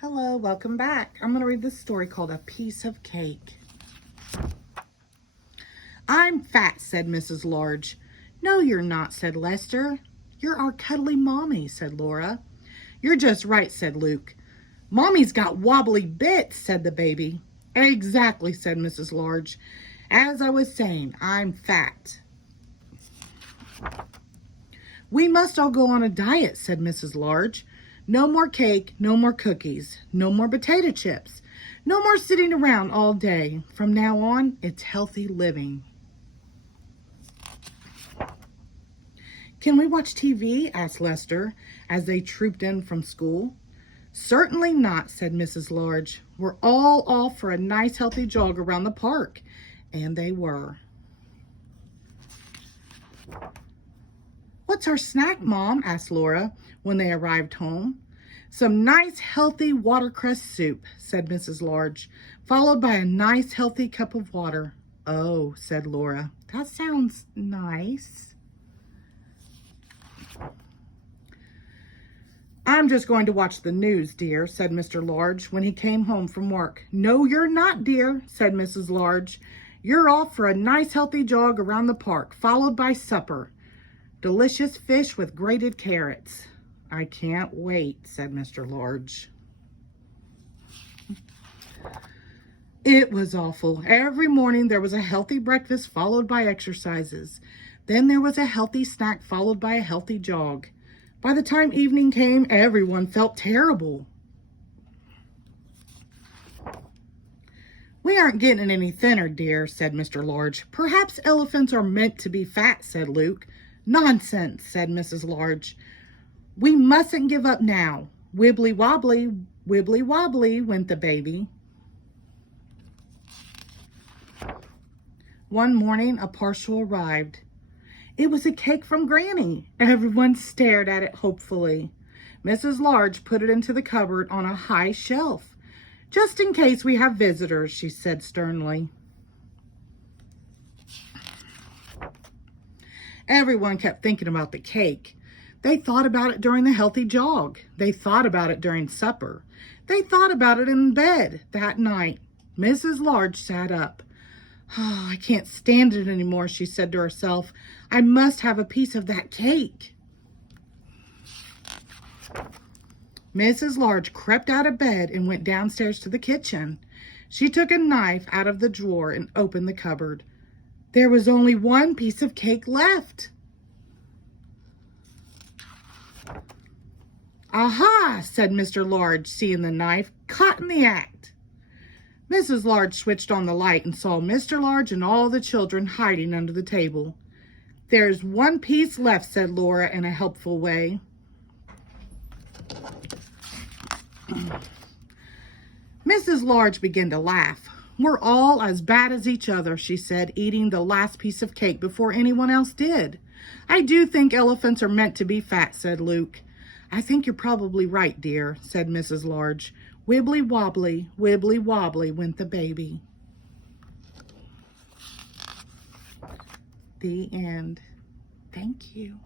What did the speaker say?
Hello, welcome back. I'm going to read this story called A Piece of Cake. I'm fat, said Mrs. Large. No, you're not, said Lester. You're our cuddly mommy, said Laura. You're just right, said Luke. Mommy's got wobbly bits, said the baby. Exactly, said Mrs. Large. As I was saying, I'm fat. We must all go on a diet, said Mrs. Large. No more cake, no more cookies, no more potato chips, no more sitting around all day. From now on, it's healthy living. Can we watch TV? Asked Lester as they trooped in from school. Certainly not, said Mrs. Large. We're all off for a nice healthy jog around the park. And they were. What's our snack, Mom? Asked Laura when they arrived home. Some nice healthy watercress soup, said Mrs. Large, followed by a nice healthy cup of water. Oh, said Laura, that sounds nice. I'm just going to watch the news, dear, said Mr. Large when he came home from work. No, you're not, dear, said Mrs. Large. You're off for a nice healthy jog around the park, followed by supper. Delicious fish with grated carrots. I can't wait, said Mr. Large. It was awful. Every morning there was a healthy breakfast followed by exercises. Then there was a healthy snack followed by a healthy jog. By the time evening came, everyone felt terrible. We aren't getting any thinner, dear, said Mr. Large. Perhaps elephants are meant to be fat, said Luke. Nonsense, said Mrs. Large. We mustn't give up now. Wibbly wobbly, went the baby. One morning, a parcel arrived. It was a cake from Granny. Everyone stared at it hopefully. Mrs. Large put it into the cupboard on a high shelf. Just in case we have visitors, she said sternly. Everyone kept thinking about the cake. They thought about it during the healthy jog. They thought about it during supper. They thought about it in bed that night. Mrs. Large sat up. Oh, I can't stand it anymore, she said to herself. I must have a piece of that cake. Mrs. Large crept out of bed and went downstairs to the kitchen. She took a knife out of the drawer and opened the cupboard. There was only one piece of cake left. Aha, said Mr. Large, seeing the knife. Caught in the act. Mrs. Large switched on the light and saw Mr. Large and all the children hiding under the table. There's one piece left, said Laura in a helpful way. Mrs. Large began to laugh. We're all as bad as each other, she said, eating the last piece of cake before anyone else did. I do think elephants are meant to be fat, said Luke. I think you're probably right, dear, said Mrs. Large. Wibbly wobbly, went the baby. The end. Thank you.